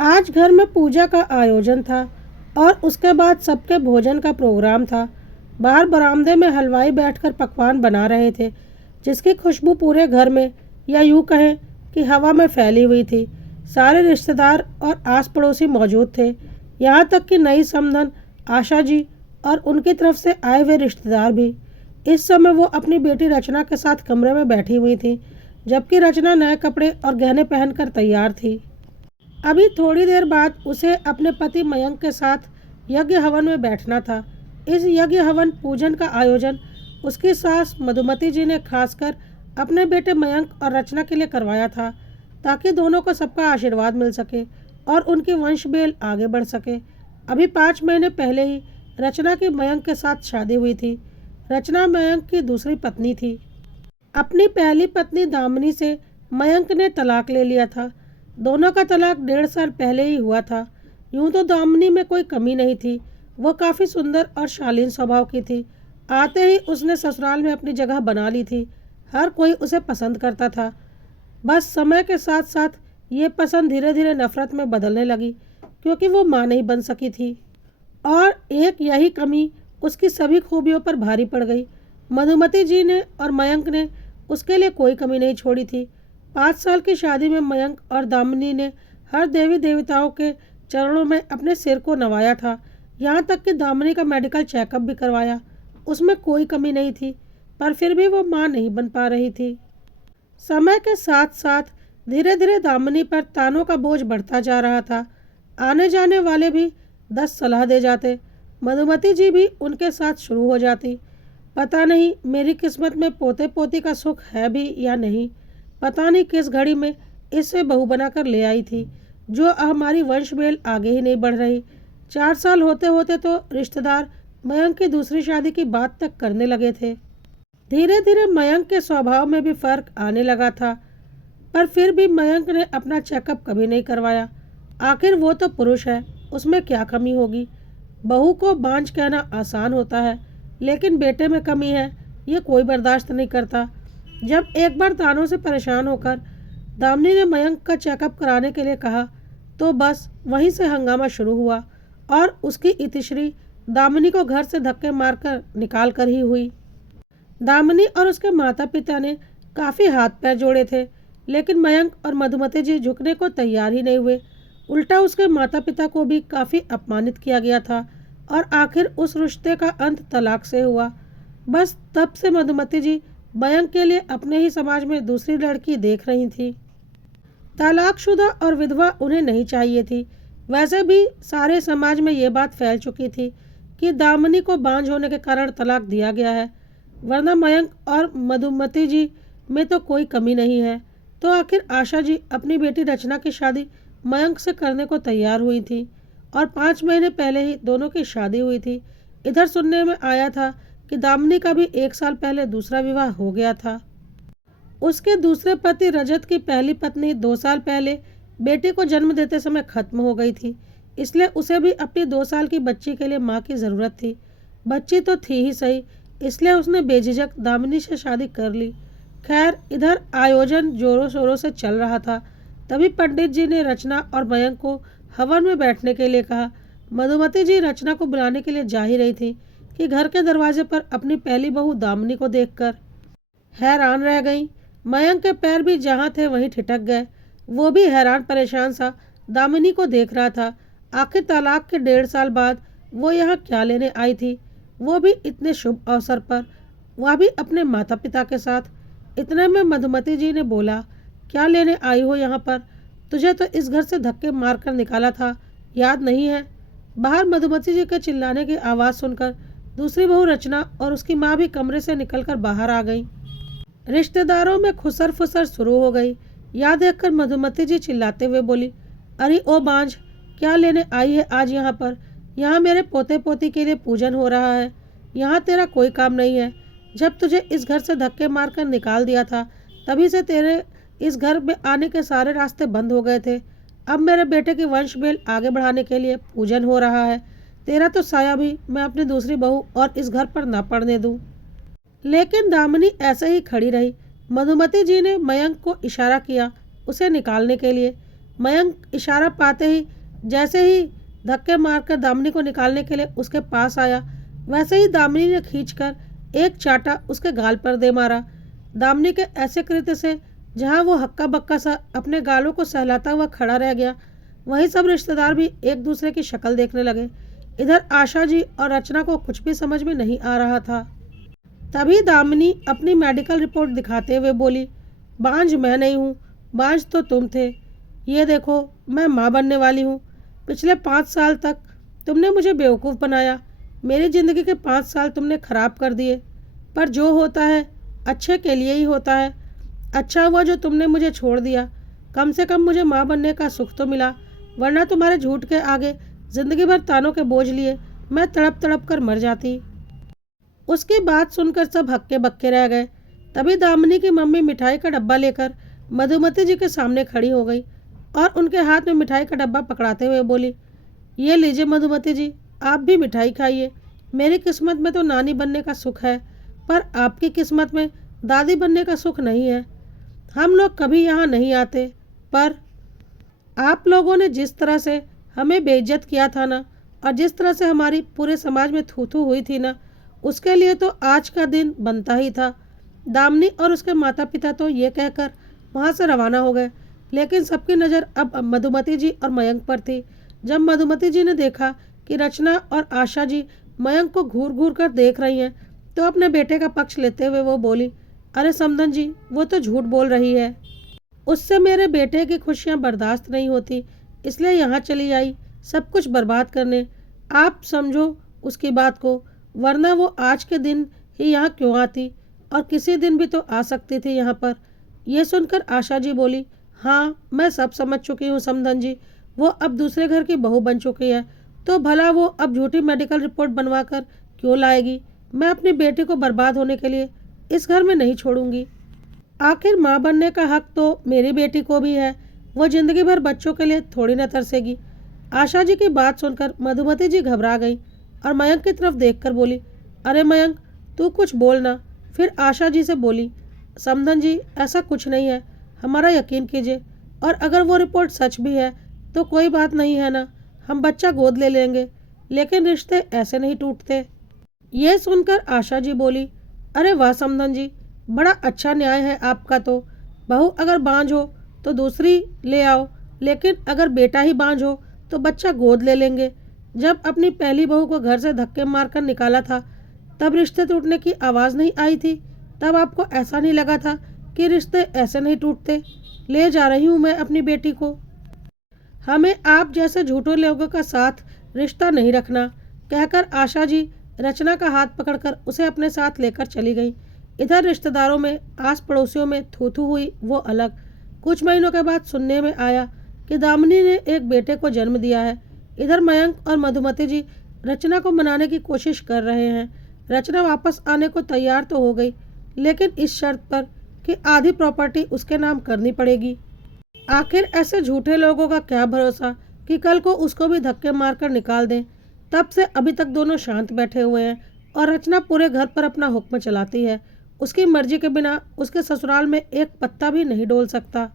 आज घर में पूजा का आयोजन था और उसके बाद सबके भोजन का प्रोग्राम था। बाहर बरामदे में हलवाई बैठकर पकवान बना रहे थे, जिसकी खुशबू पूरे घर में या यूं कहें कि हवा में फैली हुई थी। सारे रिश्तेदार और आस पड़ोसी मौजूद थे, यहाँ तक कि नई समधन आशा जी और उनकी तरफ से आए हुए रिश्तेदार भी। इस समय वो अपनी बेटी रचना के साथ कमरे में बैठी हुई थी, जबकि रचना नए कपड़े और गहने पहनकर तैयार थी। अभी थोड़ी देर बाद उसे अपने पति मयंक के साथ यज्ञ हवन में बैठना था। इस यज्ञ हवन पूजन का आयोजन उसकी सास मधुमती जी ने खासकर अपने बेटे मयंक और रचना के लिए करवाया था, ताकि दोनों को सबका आशीर्वाद मिल सके और उनकी वंश बेल आगे बढ़ सके। अभी 5 महीने पहले ही रचना की मयंक के साथ शादी हुई थी। रचना मयंक की दूसरी पत्नी थी। अपनी पहली पत्नी दामिनी से मयंक ने तलाक ले लिया था। दोनों का तलाक 1.5 साल पहले ही हुआ था। यूं तो दामिनी में कोई कमी नहीं थी, वो काफ़ी सुंदर और शालीन स्वभाव की थी। आते ही उसने ससुराल में अपनी जगह बना ली थी। हर कोई उसे पसंद करता था। बस समय के साथ साथ ये पसंद धीरे धीरे नफरत में बदलने लगी, क्योंकि वो माँ नहीं बन सकी थी और एक यही कमी उसकी सभी खूबियों पर भारी पड़ गई। मधुमती जी ने और मयंक ने उसके लिए कोई कमी नहीं छोड़ी थी। 5 साल की शादी में मयंक और दामिनी ने हर देवी देवताओं के चरणों में अपने सिर को नवाया था। यहाँ तक कि दामिनी का मेडिकल चेकअप भी करवाया। उसमें कोई कमी नहीं थी, पर फिर भी वो माँ नहीं बन पा रही थी। समय के साथ साथ धीरे धीरे दामिनी पर तानों का बोझ बढ़ता जा रहा था। आने जाने वाले भी 10 सलाह दे जाते। मधुमती जी भी उनके साथ शुरू हो जाती। पता नहीं मेरी किस्मत में पोते पोती का सुख है भी या नहीं। पता नहीं किस घड़ी में इससे बहू बनाकर ले आई थी, जो हमारी वंश बेल आगे ही नहीं बढ़ रही। 4 साल होते होते तो रिश्तेदार मयंक की दूसरी शादी की बात तक करने लगे थे। धीरे धीरे मयंक के स्वभाव में भी फर्क आने लगा था, पर फिर भी मयंक ने अपना चेकअप कभी नहीं करवाया। आखिर वो तो पुरुष है, उसमें क्या कमी होगी। बहू को बांझ कहना आसान होता है, लेकिन बेटे में कमी है ये कोई बर्दाश्त नहीं करता। जब एक बार तानों से परेशान होकर दामिनी ने मयंक का चेकअप कराने के लिए कहा, तो बस वहीं से हंगामा शुरू हुआ और उसकी इतिश्री दामिनी को घर से धक्के मारकर निकाल कर ही हुई। दामिनी और उसके माता पिता ने काफ़ी हाथ पैर जोड़े थे, लेकिन मयंक और मधुमती जी झुकने को तैयार ही नहीं हुए। उल्टा उसके माता पिता को भी काफ़ी अपमानित किया गया था और आखिर उस रिश्ते का अंत तलाक से हुआ। बस तब से मधुमती जी मयंक के लिए अपने ही समाज में दूसरी लड़की देख रही थी। तलाकशुदा और विधवा उन्हें नहीं चाहिए थी। वैसे भी सारे समाज में ये बात फैल चुकी थी कि दामिनी को बांझ होने के कारण तलाक दिया गया है, वरना मयंक और मधुमती जी में तो कोई कमी नहीं है। तो आखिर आशा जी अपनी बेटी रचना की शादी मयंक से करने को तैयार हुई थी और 5 महीने पहले ही दोनों की शादी हुई थी। इधर सुनने में आया था कि दामिनी का भी 1 साल पहले दूसरा विवाह हो गया था। उसके दूसरे पति रजत की पहली पत्नी 2 साल पहले बेटी को जन्म देते समय खत्म हो गई थी, इसलिए उसे भी अपनी 2 साल की बच्ची के लिए माँ की ज़रूरत थी। बच्ची तो थी ही सही, इसलिए उसने बेझिझक दामिनी से शादी कर ली। खैर, इधर आयोजन जोरों शोरों से चल रहा था। तभी पंडित जी ने रचना और मयंक को हवन में बैठने के लिए कहा। मधुमती जी रचना को बुलाने के लिए जा ही रही थी कि घर के दरवाजे पर अपनी पहली बहू दामिनी को देखकर हैरान रह गई। मयंक के पैर भी जहाँ थे वहीं ठिठक गए। वो भी हैरान परेशान सा दामिनी को देख रहा था। आखिर तलाक के 1.5 साल बाद वो यहाँ क्या लेने आई थी, वो भी इतने शुभ अवसर पर, वह भी अपने माता पिता के साथ। इतने में मधुमती जी ने बोला, क्या लेने आई हो यहाँ पर? तुझे तो इस घर से धक्के मारकर निकाला था, याद नहीं है? बाहर मधुमती जी के चिल्लाने की आवाज़ सुनकर दूसरी बहू रचना और उसकी माँ भी कमरे से निकलकर बाहर आ गई। रिश्तेदारों में खुसर फुसर शुरू हो गई। यह देखकर मधुमती जी चिल्लाते हुए बोली, अरे ओ बांझ, क्या लेने आई है आज यहाँ पर? यहाँ मेरे पोते पोती के लिए पूजन हो रहा है, यहाँ तेरा कोई काम नहीं है। जब तुझे इस घर से धक्के मारकर निकाल दिया था, तभी से तेरे इस घर में आने के सारे रास्ते बंद हो गए थे। अब मेरे बेटे की वंश बेल आगे बढ़ाने के लिए पूजन हो रहा है। तेरा तो साया भी मैं अपनी दूसरी बहू और इस घर पर ना पड़ने दूँ। लेकिन दामिनी ऐसे ही खड़ी रही। मधुमती जी ने मयंक को इशारा किया उसे निकालने के लिए। मयंक इशारा पाते ही जैसे ही धक्के मारकर दामिनी को निकालने के लिए उसके पास आया, वैसे ही दामिनी ने खींचकर एक चाटा उसके गाल पर दे मारा। दामिनी के ऐसे कृत्य से जहां वो हक्का बक्का सा अपने गालों को सहलाता हुआ खड़ा रह गया, वहीं सब रिश्तेदार भी एक दूसरे की शक्ल देखने लगे। इधर आशा जी और रचना को कुछ भी समझ में नहीं आ रहा था। तभी दामिनी अपनी मेडिकल रिपोर्ट दिखाते हुए बोली, बांझ मैं नहीं हूँ, बांझ तो तुम थे। ये देखो, मैं माँ बनने वाली हूँ। पिछले 5 साल तक तुमने मुझे बेवकूफ़ बनाया, मेरी ज़िंदगी के 5 साल तुमने ख़राब कर दिए। पर जो होता है अच्छे के लिए ही होता है। अच्छा हुआ जो तुमने मुझे छोड़ दिया, कम से कम मुझे माँ बनने का सुख तो मिला, वरना तुम्हारे झूठ के आगे ज़िंदगी भर तानों के बोझ लिए मैं तड़प तड़प कर मर जाती। उसकी बात सुनकर सब हक्के बक्के रह गए। तभी दामिनी की मम्मी मिठाई का डब्बा लेकर मधुमती जी के सामने खड़ी हो गई और उनके हाथ में मिठाई का डब्बा पकड़ाते हुए बोली, ये लीजिए मधुमती जी, आप भी मिठाई खाइए। मेरी किस्मत में तो नानी बनने का सुख है, पर आपकी किस्मत में दादी बनने का सुख नहीं है। हम लोग कभी यहाँ नहीं आते, पर आप लोगों ने जिस तरह से हमें बेइज्जत किया था ना, और जिस तरह से हमारी पूरे समाज में थू थू हुई थी ना, उसके लिए तो आज का दिन बनता ही था। दामिनी और उसके माता पिता तो ये कहकर वहाँ से रवाना हो गए, लेकिन सबकी नज़र अब मधुमती जी और मयंक पर थी। जब मधुमती जी ने देखा कि रचना और आशा जी मयंक को घूर घूर कर देख रही हैं, तो अपने बेटे का पक्ष लेते हुए वो बोली, अरे समधन जी, वो तो झूठ बोल रही है। उससे मेरे बेटे की खुशियाँ बर्दाश्त नहीं होती, इसलिए यहाँ चली आई सब कुछ बर्बाद करने। आप समझो उसकी बात को, वरना वो आज के दिन ही यहाँ क्यों आती, और किसी दिन भी तो आ सकती थी यहाँ पर। ये सुनकर आशा जी बोली, हाँ मैं सब समझ चुकी हूँ समधन जी, वो अब दूसरे घर की बहू बन चुकी है, तो भला वो अब झूठी मेडिकल रिपोर्ट बनवा कर क्यों लाएगी। मैं अपनी बेटी को बर्बाद होने के लिए इस घर में नहीं छोड़ूंगी। आखिर माँ बनने का हक तो मेरी बेटी को भी है, वो जिंदगी भर बच्चों के लिए थोड़ी न तरसेगी। आशा जी की बात सुनकर मधुमती जी घबरा गई और मयंक की तरफ देखकर बोली, अरे मयंक, तू कुछ बोलना। फिर आशा जी से बोली, समधन जी ऐसा कुछ नहीं है, हमारा यकीन कीजिए, और अगर वो रिपोर्ट सच भी है तो कोई बात नहीं है ना, हम बच्चा गोद ले लेंगे, लेकिन रिश्ते ऐसे नहीं टूटते। ये सुनकर आशा जी बोली, अरे वाह समधन जी, बड़ा अच्छा न्याय है आपका। तो बहू अगर बांझ हो तो दूसरी ले आओ, लेकिन अगर बेटा ही बांझ हो तो बच्चा गोद ले लेंगे। जब अपनी पहली बहू को घर से धक्के मारकर निकाला था, तब रिश्ते टूटने की आवाज़ नहीं आई थी? तब आपको ऐसा नहीं लगा था कि रिश्ते ऐसे नहीं टूटते? ले जा रही हूँ मैं अपनी बेटी को, हमें आप जैसे झूठे लोगों का साथ रिश्ता नहीं रखना, कहकर आशा जी रचना का हाथ पकड़कर उसे अपने साथ लेकर चली गई। इधर रिश्तेदारों में, आस पड़ोसियों में थू थू हुई वो अलग। कुछ महीनों के बाद सुनने में आया कि दामिनी ने एक बेटे को जन्म दिया है। इधर मयंक और मधुमती जी रचना को मनाने की कोशिश कर रहे हैं। रचना वापस आने को तैयार तो हो गई, लेकिन इस शर्त पर कि आधी प्रॉपर्टी उसके नाम करनी पड़ेगी। आखिर ऐसे झूठे लोगों का क्या भरोसा कि कल को उसको भी धक्के मारकर निकाल दें। तब से अभी तक दोनों शांत बैठे हुए हैं और रचना पूरे घर पर अपना हुक्म चलाती है। उसकी मर्जी के बिना उसके ससुराल में एक पत्ता भी नहीं डोल सकता।